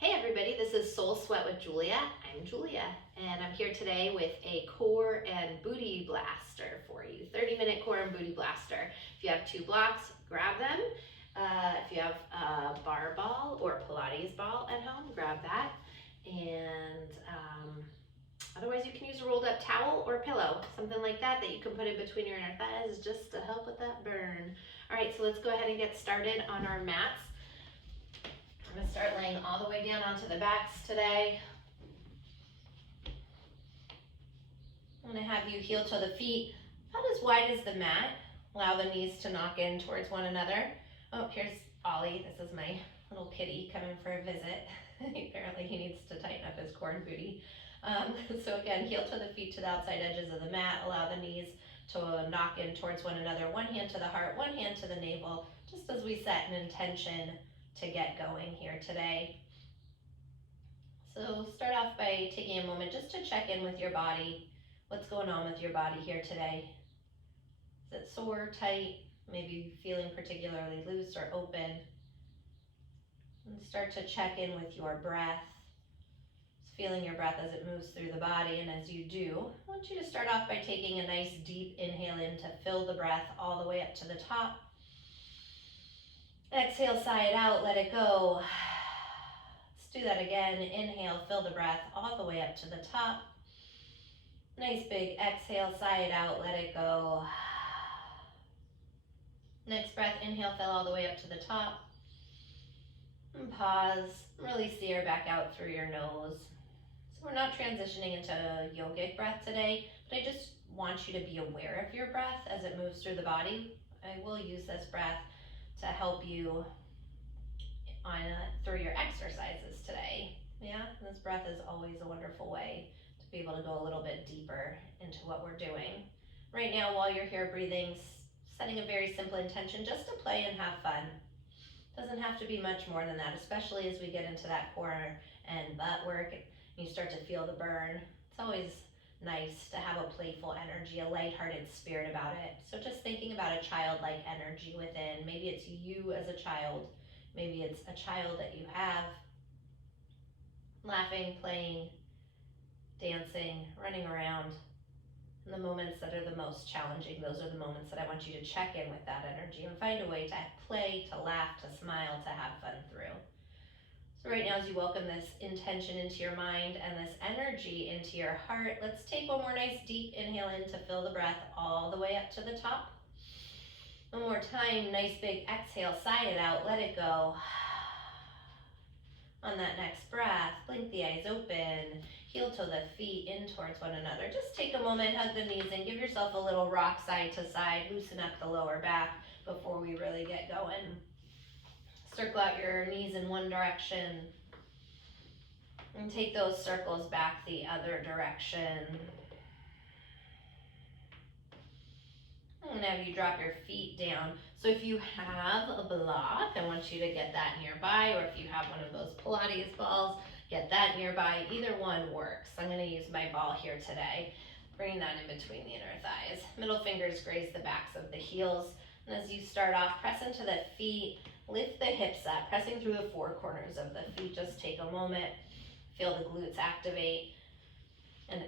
Hey everybody, this is Soul Sweat with Julia. I'm Julia, and I'm here today with a core and booty blaster for you. 30-minute core and booty blaster. If you have 2 blocks, grab them. If you have a bar ball or a Pilates ball at home, grab that. And otherwise you can use a rolled up towel or a pillow, something like that you can put in between your inner thighs just to help with that burn. All right, so let's go ahead and get started on our mats. I'm gonna start laying all the way down onto the backs today. I'm gonna have you heel toe the feet about as wide as the mat. Allow the knees to knock in towards one another. Oh, here's Ollie. This is my little kitty coming for a visit. Apparently he needs to tighten up his core and booty. So again, heel toe the feet to the outside edges of the mat. Allow the knees to knock in towards one another. One hand to the heart, one hand to the navel, just as we set an intention to get going here today. So start off by taking a moment just to check in with your body. What's going on with your body here today? Is it sore, tight, maybe feeling particularly loose or open? And start to check in with your breath. Just feeling your breath as it moves through the body, and as you do, I want you to start off by taking a nice deep inhale in to fill the breath all the way up to the top. Exhale, sigh it out, let it go. Let's do that again. Inhale, fill the breath all the way up to the top. Nice big exhale, sigh it out, let it go. Next breath, inhale, fill all the way up to the top. And pause, release the air back out through your nose. So we're not transitioning into yogic breath today, but I just want you to be aware of your breath as it moves through the body. I will use this breath to help you through your exercises today. Yeah, this breath is always a wonderful way to be able to go a little bit deeper into what we're doing. Right now, while you're here breathing, setting a very simple intention just to play and have fun. Doesn't have to be much more than that, especially as we get into that core and butt work and you start to feel the burn. It's always nice to have a playful energy, a lighthearted spirit about it. So just thinking about a childlike energy within. Maybe it's you as a child. Maybe it's a child that you have. Laughing, playing, dancing, running around. And the moments that are the most challenging, those are the moments that I want you to check in with that energy and find a way to play, to laugh, to smile, to have fun through. So right now, as you welcome this intention into your mind and this energy into your heart, let's take one more nice deep inhale in to fill the breath all the way up to the top. One more time, nice big exhale, sigh it out, let it go. On that next breath, blink the eyes open, heel toe the feet in towards one another. Just take a moment, hug the knees in, give yourself a little rock side to side, loosen up the lower back before we really get going. Circle out your knees in one direction and take those circles back the other direction. I'm going to have you drop your feet down. So if you have a block, I want you to get that nearby, or if you have one of those Pilates balls, get that nearby. Either one works. I'm going to use my ball here today, bringing that in between the inner thighs. Middle fingers graze the backs of the heels. And as you start off, press into the feet, lift the hips up, pressing through the 4 corners of the feet. Just take a moment, feel the glutes activate, and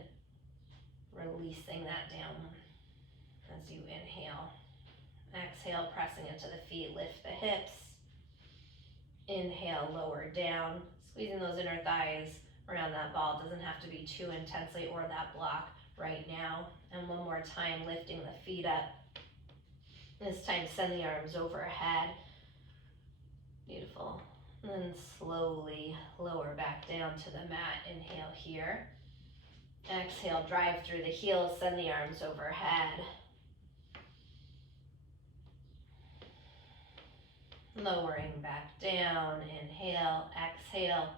releasing that down as you inhale. Exhale, pressing into the feet, lift the hips. Inhale, lower down, squeezing those inner thighs around that ball. Doesn't have to be too intensely or that block right now. And one more time, lifting the feet up. This time, send the arms overhead. Beautiful. And then slowly lower back down to the mat. Inhale here. Exhale, drive through the heels, send the arms overhead. Lowering back down. Inhale, exhale.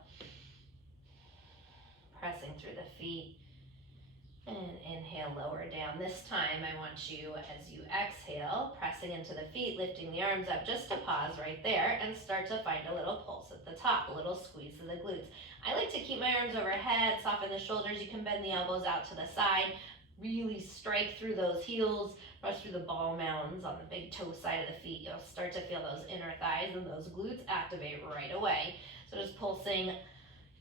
Pressing through the feet. And inhale, lower down. This time I want you, as you exhale, pressing into the feet, lifting the arms up, just to pause right there and start to find a little pulse at the top, a little squeeze of the glutes. I like to keep my arms overhead, soften the shoulders. You can bend the elbows out to the side, really strike through those heels, brush through the ball mounds on the big toe side of the feet. You'll start to feel those inner thighs and those glutes activate right away. So just pulsing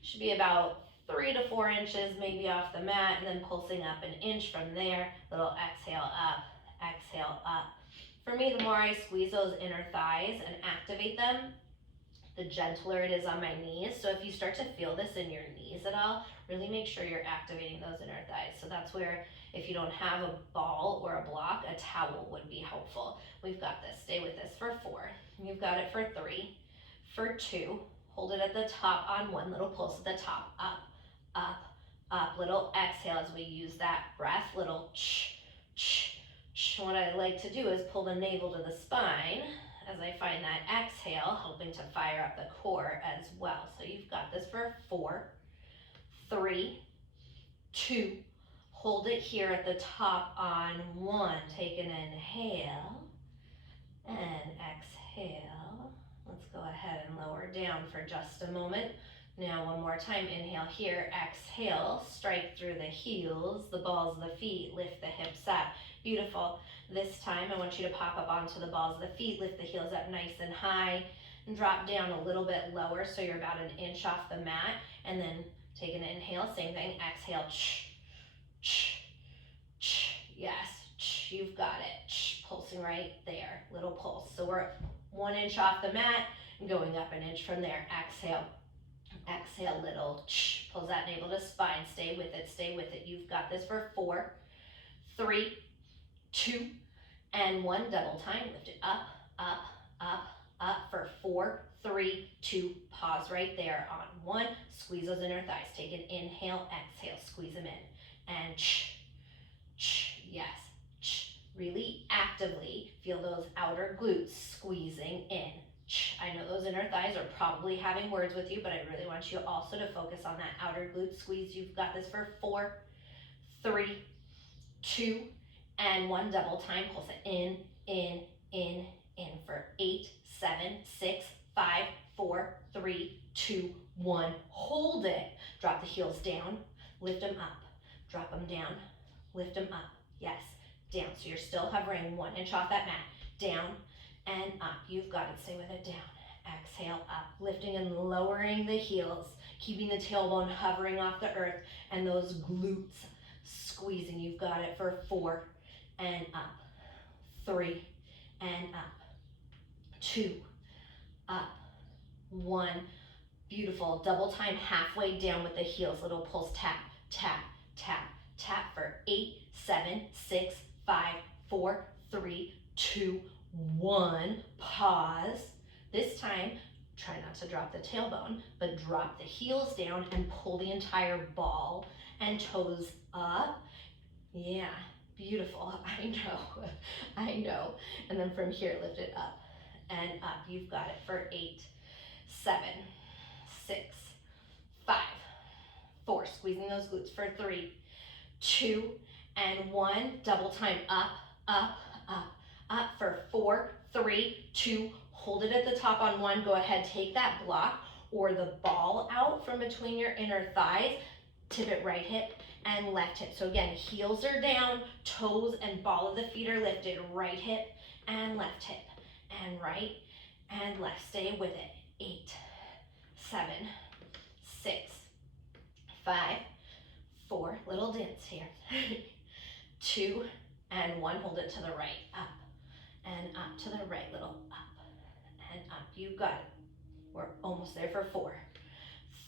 Should be about 3 to 4 inches maybe off the mat, and then pulsing up an inch from there. Little exhale up, exhale up. For me, the more I squeeze those inner thighs and activate them, the gentler it is on my knees. So if you start to feel this in your knees at all, really make sure you're activating those inner thighs. So that's where, if you don't have a ball or a block, a towel would be helpful. We've got this. Stay with this for 4. You've got it for 3, for 2. Hold it at the top on 1. Little pulse at the top. Up, up, up. Little exhale as we use that breath. Little ch, ch, ch. What I like to do is pull the navel to the spine as I find that exhale, helping to fire up the core as well. So you've got this for 4, 3, 2. Hold it here at the top on 1. Take an inhale and exhale. Let's go ahead and lower down for just a moment. Now one more time, inhale here, exhale, strike through the heels, the balls of the feet, lift the hips up. Beautiful. This time I want you to pop up onto the balls of the feet, lift the heels up nice and high, and drop down a little bit lower so you're about an inch off the mat, and then take an inhale, same thing, exhale, ch, ch, ch, yes, ch, you've got it, ch, pulsing right there, little pulse. So we're 1 inch off the mat and going up an inch from there. Exhale, exhale, little ch, pulls that navel to spine, stay with it, stay with it. You've got this for 4, 3, 2, and 1. Double time, lift it up, up, up, up for 4, 3, 2, pause right there on 1. Squeeze those inner thighs. Take an inhale, exhale, squeeze them in, and ch, ch, yes, ch. Really actively feel those outer glutes squeezing in. Ch. I know those inner thighs are probably having words with you, but I really want you also to focus on that outer glute squeeze. You've got this for 4, 3, 2, and 1. Double time, pulse it in, in for 8, 7, 6, 5, 4, 3, 2, 1. Hold it. Drop the heels down, lift them up, drop them down, lift them up. Yes, down. So you're still hovering 1 inch off that mat. Down and up. You've got it. Stay with it. Down. Exhale, up. Lifting and lowering the heels, keeping the tailbone hovering off the earth, and those glutes squeezing. You've got it for 4 and up, 3 and up, 2, up, 1. Beautiful. Double time, halfway down with the heels. Little pulse, tap, tap, tap, tap for 8, 7, 6, 5, 4, 3, 2, 1. Pause. This time, try not to drop the tailbone, but drop the heels down and pull the entire ball and toes up. Yeah, beautiful. I know, I know. And then from here, lift it up and up. You've got it for 8, 7, 6, 5, 4. Squeezing those glutes for 3, 2, and 1. Double time, up, up, up, up for 4, 3, 2. Hold it at the top on 1. Go ahead, take that block or the ball out from between your inner thighs. Tip it right hip and left hip. So again, heels are down, toes and ball of the feet are lifted. Right hip and left hip, and right and left. Stay with it. 8, 7, 6, 5, 4. Little dance here. 2 and 1. Hold it to the right. Up and up to the right. Little up and up. You got it. We're almost there for 4,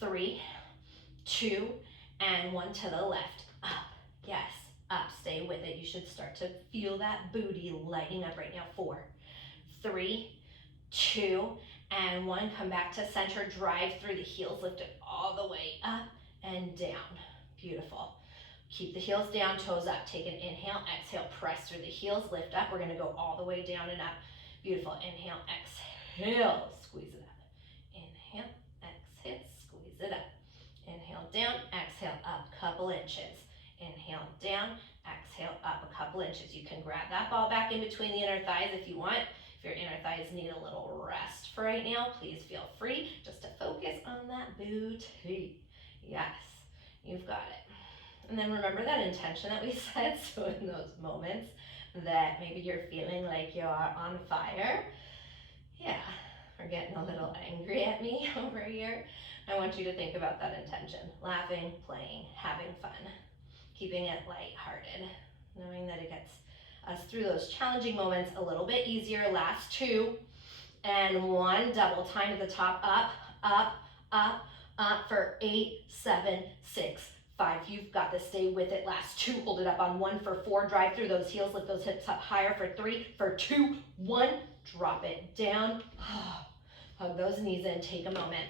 3, 2, and 1 to the left. Up. Yes. Up. Stay with it. You should start to feel that booty lighting up right now. 4, 3, 2, and 1. Come back to center. Drive through the heels. Lift it all the way up and down. Beautiful. Keep the heels down, toes up. Take an inhale, exhale, press through the heels, lift up. We're gonna go all the way down and up. Beautiful. Inhale, exhale, squeeze it up. Inhale, exhale, squeeze it up. Inhale, down, exhale, up a couple inches. Inhale, down, exhale, up a couple inches. You can grab that ball back in between the inner thighs if you want. If your inner thighs need a little rest for right now, please feel free just to focus on that booty. Yes, you've got it. And then remember that intention that we set. So in those moments that maybe you're feeling like you're on fire, yeah, are getting a little angry at me over here, I want you to think about that intention. Laughing, playing, having fun, keeping it lighthearted, knowing that it gets us through those challenging moments a little bit easier. Last 2 and 1, double time at the top, up, up, up, up for 8, 7, 6, 5. You've got to stay with it. Last 2, hold it up on 1 for 4, drive through those heels, lift those hips up higher for 3, for 2, 1, drop it down. Hug those knees in, take a moment.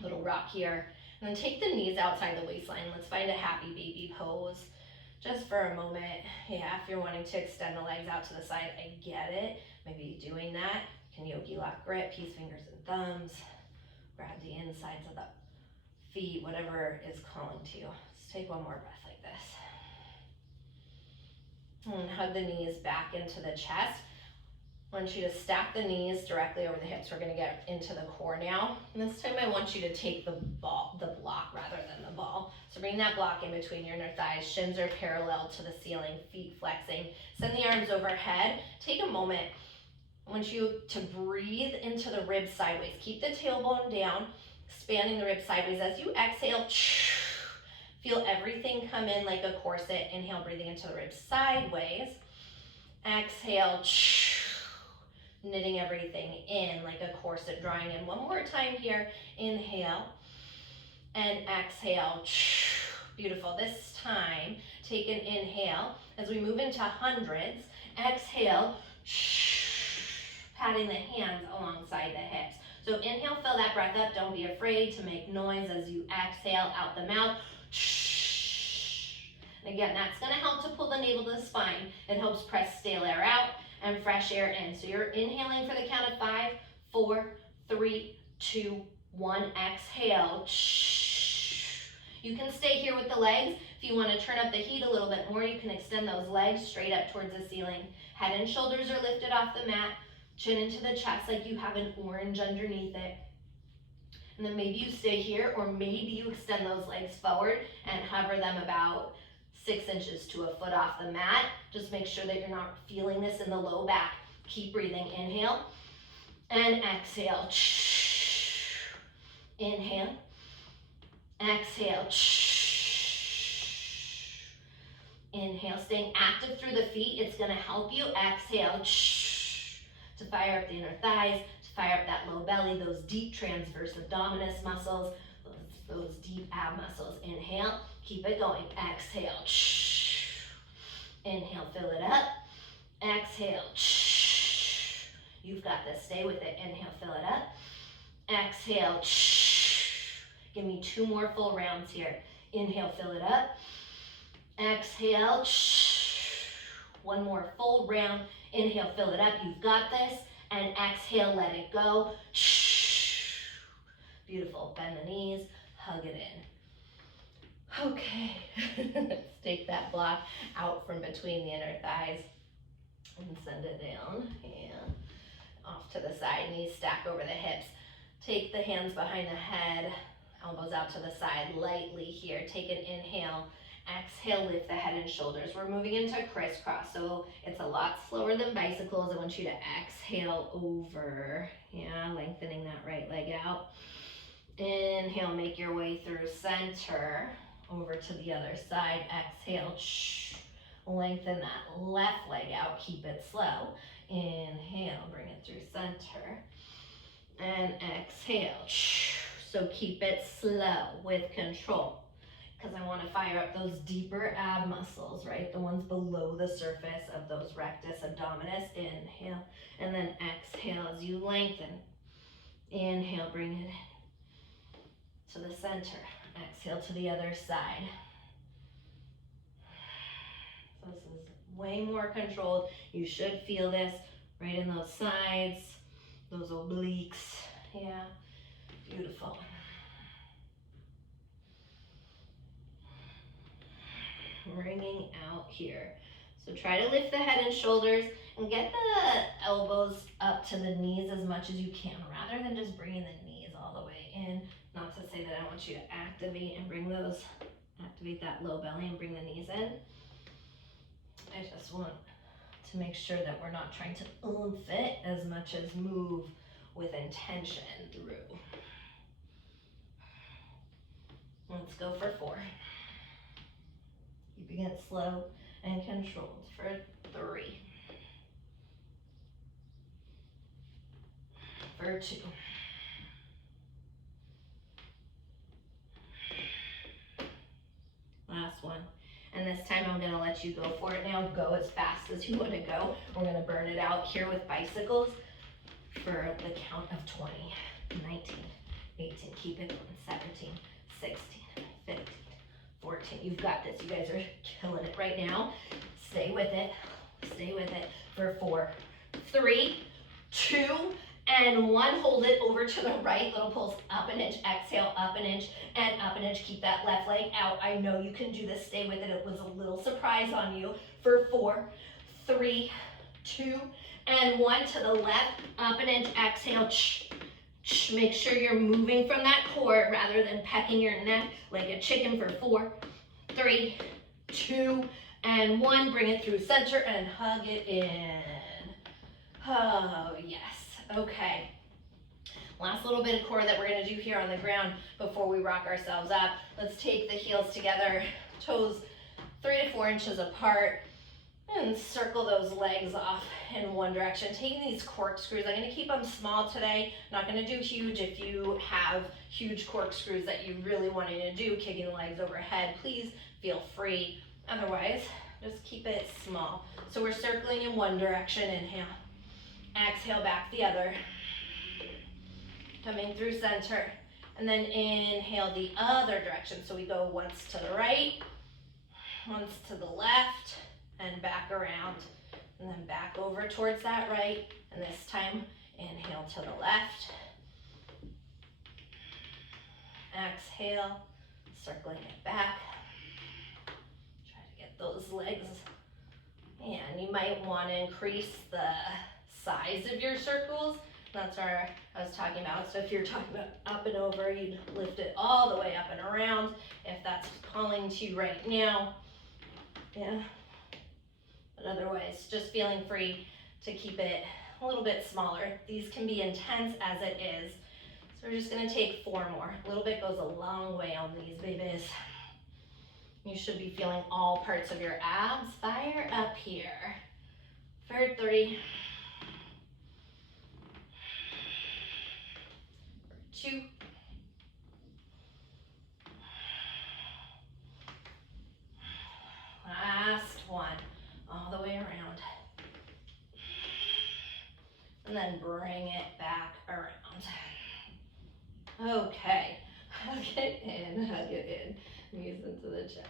Little rock here. And then take the knees outside the waistline. Let's find a happy baby pose. Just for a moment. Yeah, if you're wanting to extend the legs out to the side, I get it. Maybe doing that. You can yogi lock grip, peace fingers and thumbs. Grab the insides of the feet, whatever is calling to you. Let's take one more breath like this. And hug the knees back into the chest. I want you to stack the knees directly over the hips. We're going to get into the core now. And this time I want you to take the block rather than the ball. So bring that block in between your inner thighs. Shins are parallel to the ceiling, feet flexing. Send the arms overhead. Take a moment. I want you to breathe into the ribs sideways. Keep the tailbone down, expanding the ribs sideways. As you exhale, feel everything come in like a corset. Inhale, breathing into the ribs sideways. Exhale, knitting everything in like a corset, drawing in. One more time here. Inhale and exhale. Beautiful. This time, take an inhale. As we move into hundreds, exhale, patting the hands alongside the hips. So inhale, fill that breath up. Don't be afraid to make noise as you exhale out the mouth. And again, that's going to help to pull the navel to the spine. It helps press stale air out and fresh air in. So you're inhaling for the count of 5, 4, 3, 2, 1. Exhale. You can stay here with the legs. If you want to turn up the heat a little bit more, you can extend those legs straight up towards the ceiling. Head and shoulders are lifted off the mat. Chin into the chest like you have an orange underneath it. And then maybe you stay here, or maybe you extend those legs forward and hover them about 6 inches to a foot off the mat. Just make sure that you're not feeling this in the low back. Keep breathing. Inhale and exhale. Inhale, exhale. Inhale, staying active through the feet. It's going to help you. Exhale to fire up the inner thighs, to fire up that low belly, those deep transverse abdominis muscles, those deep ab muscles. Inhale, keep it going. Exhale. Inhale, fill it up. Exhale. You've got this. Stay with it. Inhale, fill it up. Exhale. Give me 2 more full rounds here. Inhale, fill it up. Exhale. 1 more full round. Inhale, fill it up. You've got this. And exhale, let it go. Beautiful. Bend the knees. Hug it in. Okay. Let's take that block out from between the inner thighs and send it down. And off to the side. Knees stack over the hips. Take the hands behind the head. Elbows out to the side lightly here. Take an inhale. Exhale, lift the head and shoulders. We're moving into crisscross, so it's a lot slower than bicycles. I want you to exhale over. Yeah, lengthening that right leg out. Inhale, make your way through center, over to the other side. Exhale, lengthen that left leg out. Keep it slow. Inhale, bring it through center. And exhale. So keep it slow with control, because I want to fire up those deeper ab muscles, right? The ones below the surface of those rectus abdominis. Inhale, and then exhale as you lengthen. Inhale, bring it in to the center. Exhale to the other side. So this is way more controlled. You should feel this right in those sides, those obliques. Yeah, beautiful. Bringing out here. So try to lift the head and shoulders and get the elbows up to the knees as much as you can, rather than just bringing the knees all the way in. Not to say that I want you to activate that low belly and bring the knees in. I just want to make sure that we're not trying to oomph it as much as move with intention through. Let's go for 4. Keeping it slow and controlled for 3. For 2. Last one. And this time I'm gonna let you go for it now. Go as fast as you wanna go. We're gonna burn it out here with bicycles for the count of 20, 19, 18, keep it going, 17, 16, 15, 14. You've got this. You guys are killing it right now. Stay with it. Stay with it for 4, 3, 2, and 1. Hold it over to the right. Little pulse up an inch. Exhale, up an inch and up an inch. Keep that left leg out. I know you can do this. Stay with it. It was a little surprise on you for 4, 3, 2, and 1 to the left. Up an inch. Exhale. Make sure you're moving from that core rather than pecking your neck like a chicken for 4, 3, 2, and 1. Bring it through center and hug it in. Oh, yes. Okay. Last little bit of core that we're going to do here on the ground before we rock ourselves up. Let's take the heels together, toes 3 to 4 inches apart, and circle those legs off in one direction. Taking these corkscrews, I'm going to keep them small today. Not going to do huge. If you have huge corkscrews that you really wanted to do, kicking the legs overhead, please feel free. Otherwise, just keep it small. So we're circling in one direction. Inhale. Exhale, back the other. Coming through center. And then inhale the other direction. So we go once to the right, once to the left, and back around. And then back over towards that right. And this time, inhale to the left. Exhale, circling it back. Try to get those legs. And you might want to increase the size of your circles. That's what I was talking about. So if you're talking about up and over, you'd lift it all the way up and around. If that's calling to you right now, yeah. But otherwise, just feeling free to keep it a little bit smaller. These can be intense as it is. So we're just gonna take 4 more. A little bit goes a long way on these babies. You should be feeling all parts of your abs fire up here. For 3, 2, last one, all the way around. And then bring it back around. Okay, hug it in, knees into the chest.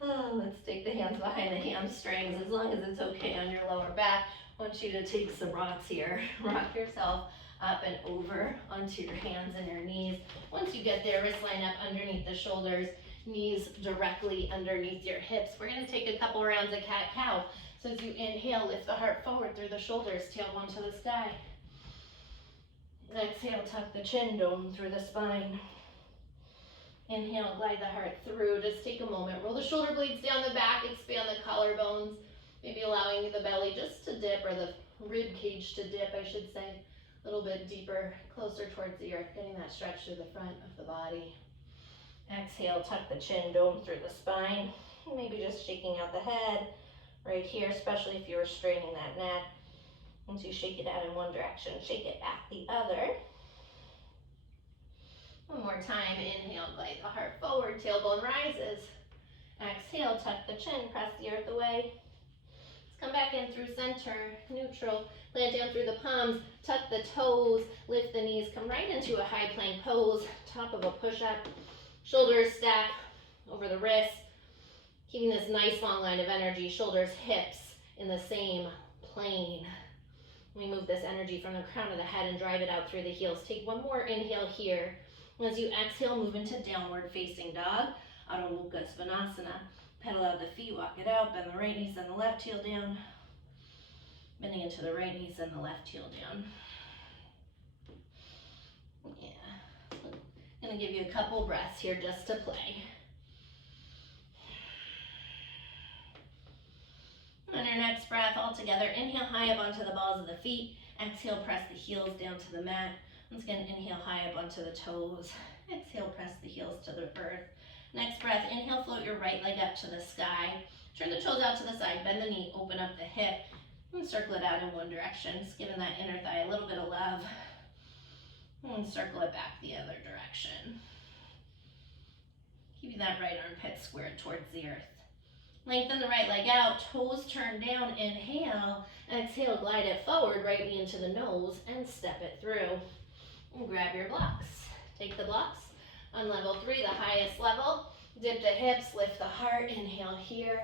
Oh, let's take the hands behind the hamstrings as long as it's okay on your lower back. I want you to take some rocks here. Rock yourself up and over onto your hands and your knees. Once you get there, wrist line up underneath the shoulders, knees directly underneath your hips. We're gonna take a couple rounds of cat-cow. So as you inhale, lift the heart forward through the shoulders, tailbone to the sky. Exhale, tuck the chin, dome through the spine. Inhale, glide the heart through. Just take a moment. Roll the shoulder blades down the back, expand the collarbones, maybe allowing the belly just to dip, or the rib cage to dip, I should say. A little bit deeper, closer towards the earth, getting that stretch through the front of the body. Exhale, tuck the chin, dome through the spine. Maybe just shaking out the head right here, especially if you were straining that neck. Once you shake it out in one direction, shake it back the other. One more time, inhale, glide the heart forward, tailbone rises. Exhale, tuck the chin, press the earth away. Let's come back in through center, neutral. Plant down through the palms, tuck the toes, lift the knees, come right into a high plank pose, top of a push-up. Shoulders stack over the wrists, keeping this nice long line of energy, shoulders, hips in the same plane. We move this energy from the crown of the head and drive it out through the heels. Take one more inhale here. As you exhale, move into downward facing dog, Adho Mukha Svanasana. Pedal out the feet, walk it out, bend the right knees and the left heel down. Bending into the right knees and the left heel down. Yeah. I'm gonna give you a couple breaths here just to play. On your next breath, all together, inhale high up onto the balls of the feet. Exhale, press the heels down to the mat. Once again, inhale high up onto the toes. Exhale, press the heels to the earth. Next breath, inhale, float your right leg up to the sky. Turn the toes out to the side, bend the knee, open up the hip, and circle it out in one direction. Just giving that inner thigh a little bit of love. And circle it back the other direction. Keeping that right armpit squared towards the earth. Lengthen the right leg out, toes turn down, inhale. Exhale, glide it forward, right knee into the nose, and step it through. And grab your blocks. Take the blocks on level 3, the highest level. Dip the hips, lift the heart, inhale here.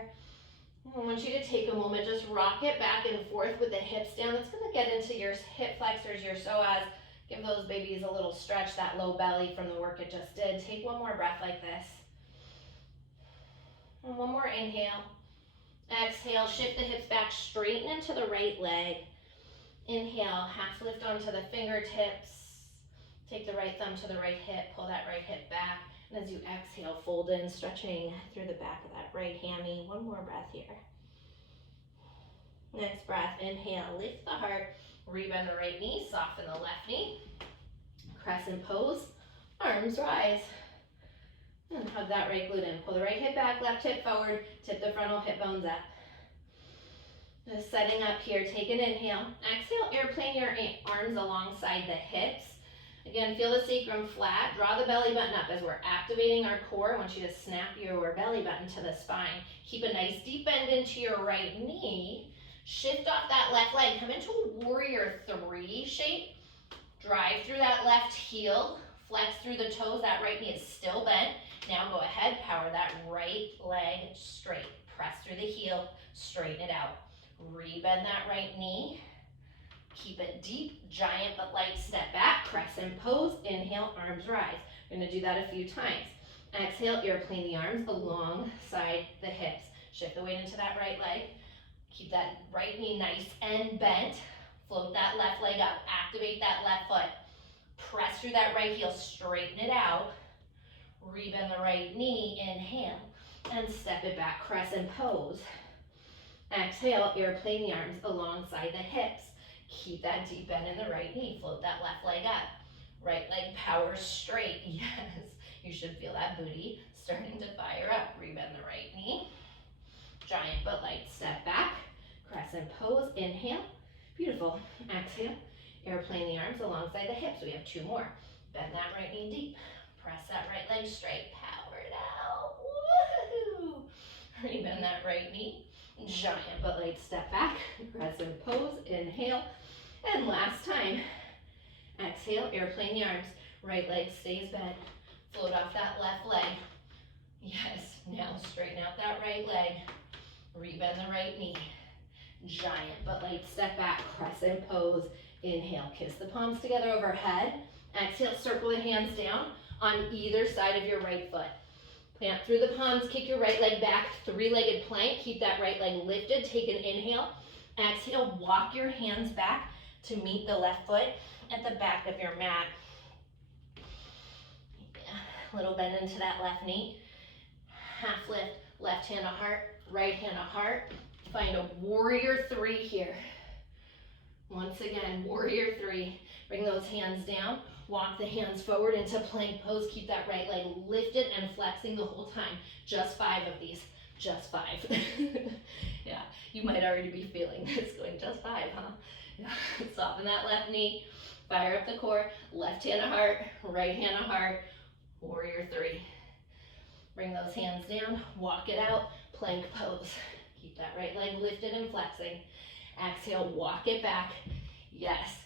I want you to take a moment, just rock it back and forth with the hips down. It's going to get into your hip flexors, your psoas. Give those babies a little stretch, that low belly from the work it just did. Take one more breath like this. And one more inhale. Exhale, shift the hips back, straighten into the right leg. Inhale, half lift onto the fingertips. Take the right thumb to the right hip, pull that right hip back. And as you exhale, fold in, stretching through the back of that right hammy. One more breath here. Next breath, inhale, lift the heart, rebend the right knee, soften the left knee. Crescent pose, arms rise. And hug that right glute in. Pull the right hip back, left hip forward, tip the frontal hip bones up. Just setting up here, take an inhale. Exhale, airplane your arms alongside the hips. Again, feel the sacrum flat. Draw the belly button up as we're activating our core. I want you to snap your belly button to the spine. Keep a nice deep bend into your right knee. Shift off that left leg. Come into a warrior 3 shape. Drive through that left heel. Flex through the toes. That right knee is still bent. Now go ahead, power that right leg straight. Press through the heel, straighten it out. Rebend that right knee. Keep it deep, giant but light step back, crescent pose, inhale, arms rise. We're gonna do that a few times. Exhale, airplane the arms alongside the hips. Shift the weight into that right leg. Keep that right knee nice and bent. Float that left leg up, activate that left foot. Press through that right heel, straighten it out. Rebend the right knee, inhale, and step it back, crescent pose. Exhale, airplane the arms alongside the hips. Keep that deep bend in the right knee, float that left leg up. Right leg power straight, yes. You should feel that booty starting to fire up. Rebend the right knee. Giant but light step back, crescent pose, inhale. Beautiful, exhale, airplane the arms alongside the hips. We have 2 more. Bend that right knee deep. Press that right leg straight, power it out, woohoo! Rebend that right knee, giant but light step back, crescent pose, inhale, and last time. Exhale, airplane the arms, right leg stays bent, float off that left leg. Yes, now straighten out that right leg, rebend the right knee, giant but light step back, crescent pose, inhale, kiss the palms together overhead. Exhale, circle the hands down on either side of your right foot. Plant through the palms, kick your right leg back, 3-legged plank. Keep that right leg lifted, take an inhale. Exhale, walk your hands back to meet the left foot at the back of your mat. Yeah, little bend into that left knee. Half lift, left hand to heart, right hand to heart. Find a warrior 3 here. Once again, warrior 3. Bring those hands down. Walk the hands forward into plank pose. Keep that right leg lifted and flexing the whole time. Just 5 of these. Just 5. Yeah, you might already be feeling this going, just 5, huh? Yeah. Soften that left knee. Fire up the core. Left hand to heart. Right hand to heart. Warrior 3. Bring those hands down. Walk it out. Plank pose. Keep that right leg lifted and flexing. Exhale, walk it back. Yes.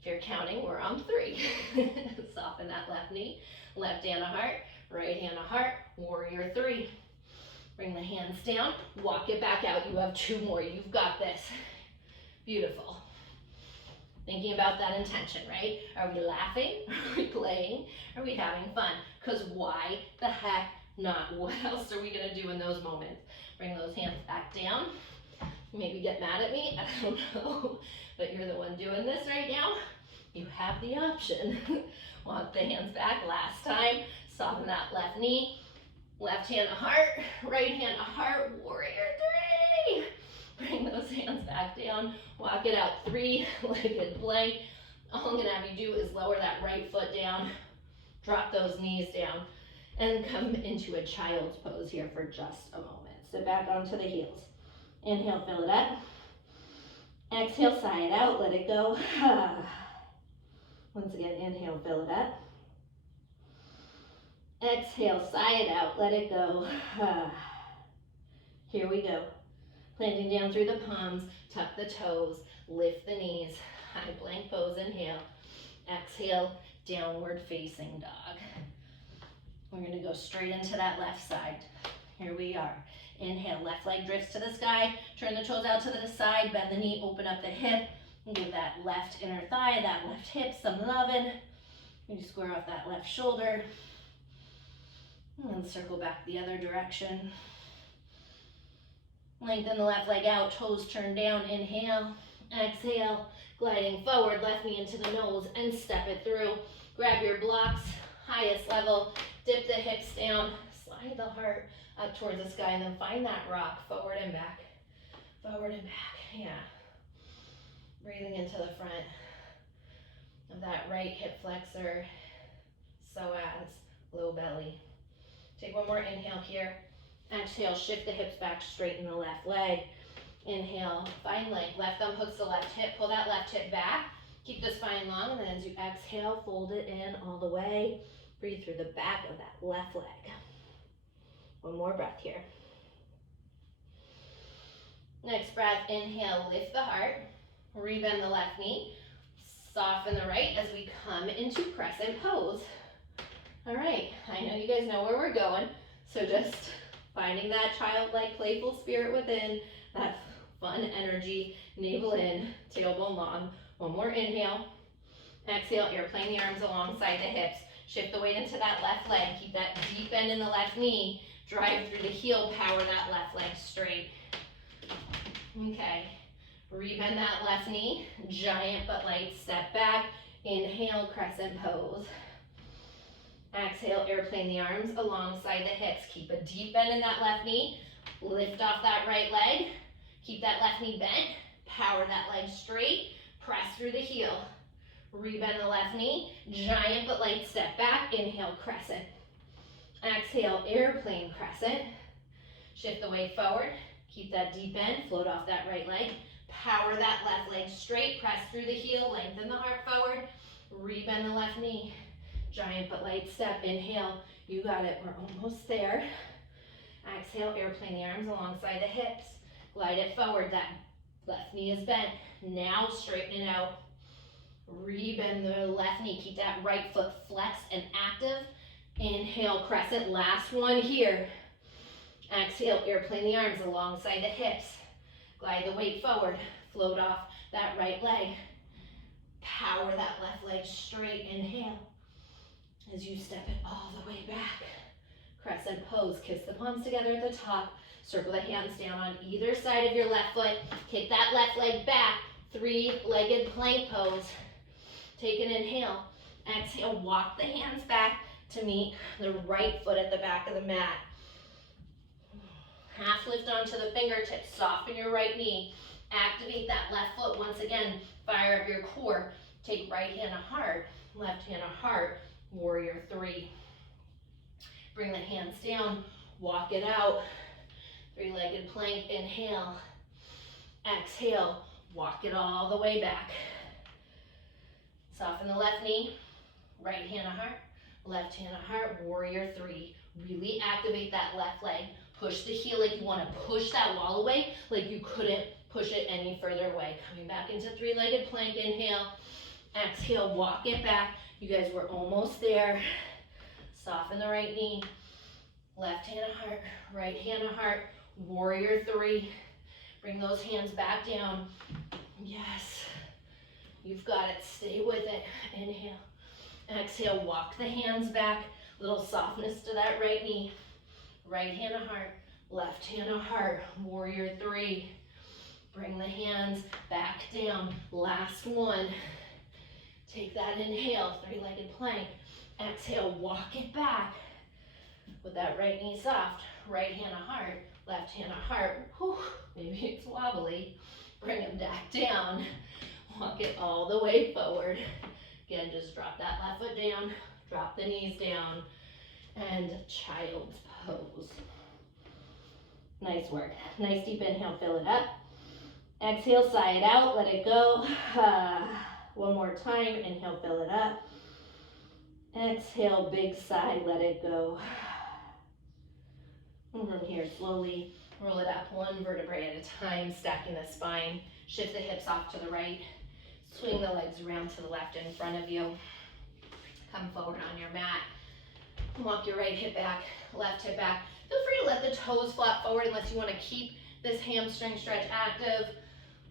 If you're counting, we're on 3. Soften that left knee. Left hand to heart, right hand to heart, warrior 3. Bring the hands down, walk it back out. You have 2 more, you've got this. Beautiful. Thinking about that intention, right? Are we laughing? Are we playing? Are we having fun? Because why the heck not? What else are we gonna do in those moments? Bring those hands back down. Maybe get mad at me, I don't know. But you're the one doing this right now. You have the option. Walk the hands back last time. Soften that left knee. Left hand to heart, right hand to heart, warrior 3. Bring those hands back back down, walk it out, three-legged plank. All I'm gonna have you do is lower that right foot down, drop those knees down, and come into a child's pose here for just a moment. Sit back onto the heels. Inhale, fill it up. Exhale, sigh it out, let it go. Once again, inhale, fill it up. Exhale, sigh it out, let it go. Here we go. Planting down through the palms, tuck the toes, lift the knees. High plank pose, inhale. Exhale, downward facing dog. We're gonna go straight into that left side. Here we are. Inhale, left leg drifts to the sky. Turn the toes out to the side, bend the knee, open up the hip. And give that left inner thigh, that left hip some loving. You square off that left shoulder. And then circle back the other direction. Lengthen the left leg out, toes turn down, inhale. Exhale, gliding forward, left knee into the nose and step it through. Grab your blocks, highest level, dip the hips down, slide the heart up towards the sky, and then find that rock, forward and back, yeah. Breathing into the front of that right hip flexor, psoas, low belly. Take one more inhale here. Exhale, shift the hips back, straighten the left leg. Inhale, find length, left thumb hooks the left hip, pull that left hip back. Keep the spine long, and then as you exhale, fold it in all the way. Breathe through the back of that left leg. One more breath here. Next breath, inhale, lift the heart, rebend the left knee, soften the right as we come into crescent pose. All right, I know you guys know where we're going, so just finding that childlike, playful spirit within, that fun energy, navel in, tailbone long. One more inhale. Exhale, airplane the arms alongside the hips. Shift the weight into that left leg. Keep that deep bend in the left knee. Drive through the heel, power that left leg straight. Okay, rebend that left knee. Giant but light step back. Inhale, crescent pose. Exhale, airplane the arms alongside the hips. Keep a deep bend in that left knee. Lift off that right leg. Keep that left knee bent. Power that leg straight. Press through the heel. Rebend the left knee. Giant but light step back. Inhale, crescent. Exhale, airplane crescent. Shift the weight forward. Keep that deep bend. Float off that right leg. Power that left leg straight. Press through the heel. Lengthen the heart forward. Rebend the left knee. Giant but light step. Inhale. You got it. We're almost there. Exhale, airplane the arms alongside the hips. Glide it forward. That left knee is bent. Now straighten it out. Rebend the left knee. Keep that right foot flexed and active. Inhale, crescent. Last one here. Exhale, airplane the arms alongside the hips. Glide the weight forward. Float off that right leg. Power that left leg straight. Inhale. As you step it all the way back. Crescent pose. Kiss the palms together at the top. Circle the hands down on either side of your left foot. Kick that left leg back. Three-legged plank pose. Take an inhale. Exhale, walk the hands back to meet the right foot at the back of the mat. Half lift onto the fingertips. Soften your right knee. Activate that left foot once again. Fire up your core. Take right hand to heart. Left hand to heart. Warrior three. Bring the hands down. Walk it out. Three-legged plank. Inhale. Exhale. Walk it all the way back. Soften the left knee. Right hand to heart. Left hand to heart. Warrior three. Really activate that left leg. Push the heel like you want to push that wall away, like you couldn't push it any further away. Coming back into three-legged plank. Inhale. Exhale. Walk it back. You guys were almost there. Soften the right knee. Left hand to heart. Right hand to heart. Warrior three. Bring those hands back down. Yes. You've got it. Stay with it. Inhale. Exhale. Walk the hands back. Little softness to that right knee. Right hand to heart. Left hand to heart. Warrior three. Bring the hands back down. Last one. Take that inhale. Three-legged plank. Exhale. Walk it back. With that right knee soft. Right hand to heart. Left hand to heart. Whew. Maybe it's wobbly. Bring them back down. Walk it all the way forward. Again, just drop that left foot down, drop the knees down, and child's pose. Nice work. Nice deep inhale, fill it up. Exhale, sigh it out, let it go. One more time, inhale, fill it up. Exhale, big sigh, let it go. And from here, slowly roll it up one vertebrae at a time, stacking the spine. Shift the hips off to the right. Swing the legs around to the left in front of you. Come forward on your mat. Walk your right hip back, left hip back. Feel free to let the toes flap forward unless you want to keep this hamstring stretch active.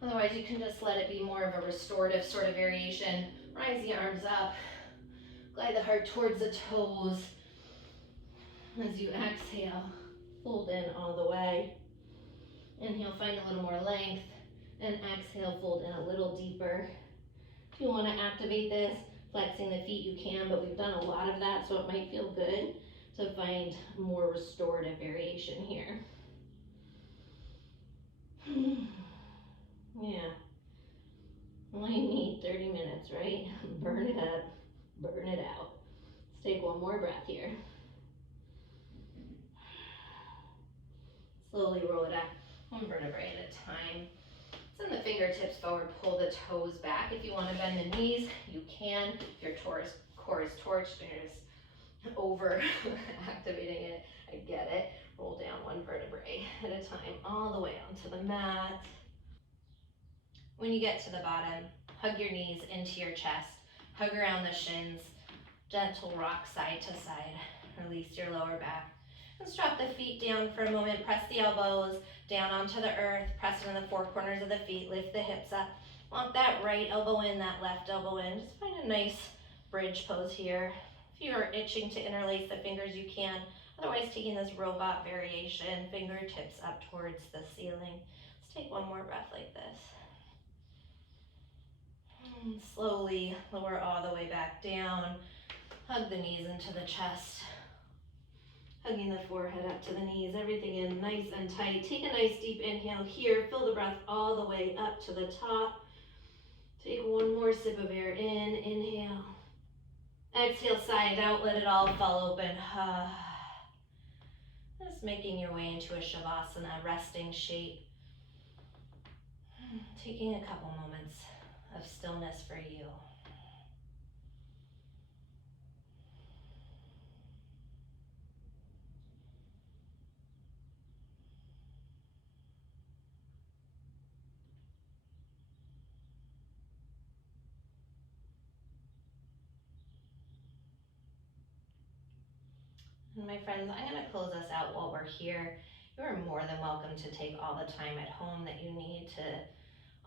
Otherwise, you can just let it be more of a restorative sort of variation. Rise the arms up. Glide the heart towards the toes. As you exhale, fold in all the way. Inhale, find a little more length. And exhale, fold in a little deeper. If you want to activate this, flexing the feet, you can, but we've done a lot of that, so it might feel good to find more restorative variation here. Yeah. Only need 30 minutes, right? Burn it up, burn it out. Let's take one more breath here. Slowly roll it up, one vertebrae at a time. Send the fingertips forward, pull the toes back. If you want to bend the knees, you can. If your core is torched and you're just over activating it, I get it. Roll down one vertebrae at a time, all the way onto the mat. When you get to the bottom, hug your knees into your chest, hug around the shins, gentle rock side to side. Release your lower back. Let's drop the feet down for a moment. Press the elbows down onto the earth. Press it in the four corners of the feet. Lift the hips up. Want that right elbow in, that left elbow in. Just find a nice bridge pose here. If you are itching to interlace the fingers, you can. Otherwise, taking this robot variation, fingertips up towards the ceiling. Let's take one more breath like this. And slowly lower all the way back down. Hug the knees into the chest. Hugging the forehead up to the knees, everything in nice and tight. Take a nice deep inhale here. Fill the breath all the way up to the top. Take one more sip of air in. Inhale. Exhale, sigh it out. Let it all fall open. Just making your way into a Shavasana, resting shape. Taking a couple moments of stillness for you. And my friends, I'm going to close us out while we're here. You are more than welcome to take all the time at home that you need to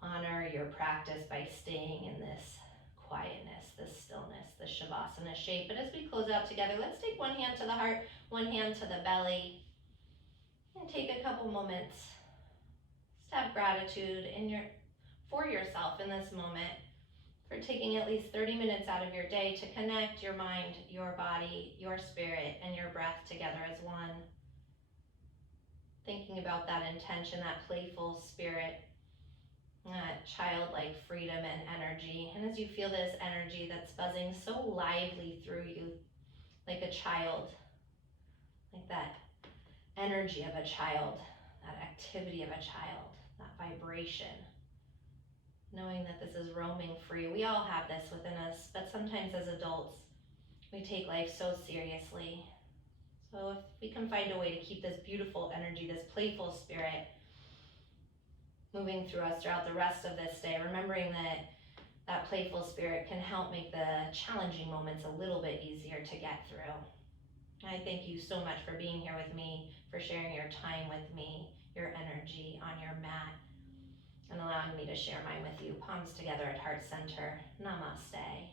honor your practice by staying in this quietness, this stillness, this Shavasana shape. But as we close out together, let's take one hand to the heart, one hand to the belly, and take a couple moments to have gratitude for yourself in this moment, for taking at least 30 minutes out of your day to connect your mind, your body, your spirit, and your breath together as one. Thinking about that intention, that playful spirit, that childlike freedom and energy. And as you feel this energy that's buzzing so lively through you, like a child, like that energy of a child, that activity of a child, that vibration, knowing that this is roaming free. We all have this within us, but sometimes as adults, we take life so seriously. So if we can find a way to keep this beautiful energy, this playful spirit moving through us throughout the rest of this day, remembering that that playful spirit can help make the challenging moments a little bit easier to get through. I thank you so much for being here with me, for sharing your time with me, your energy on your mat, and allowing me to share mine with you. Palms together at heart center. Namaste.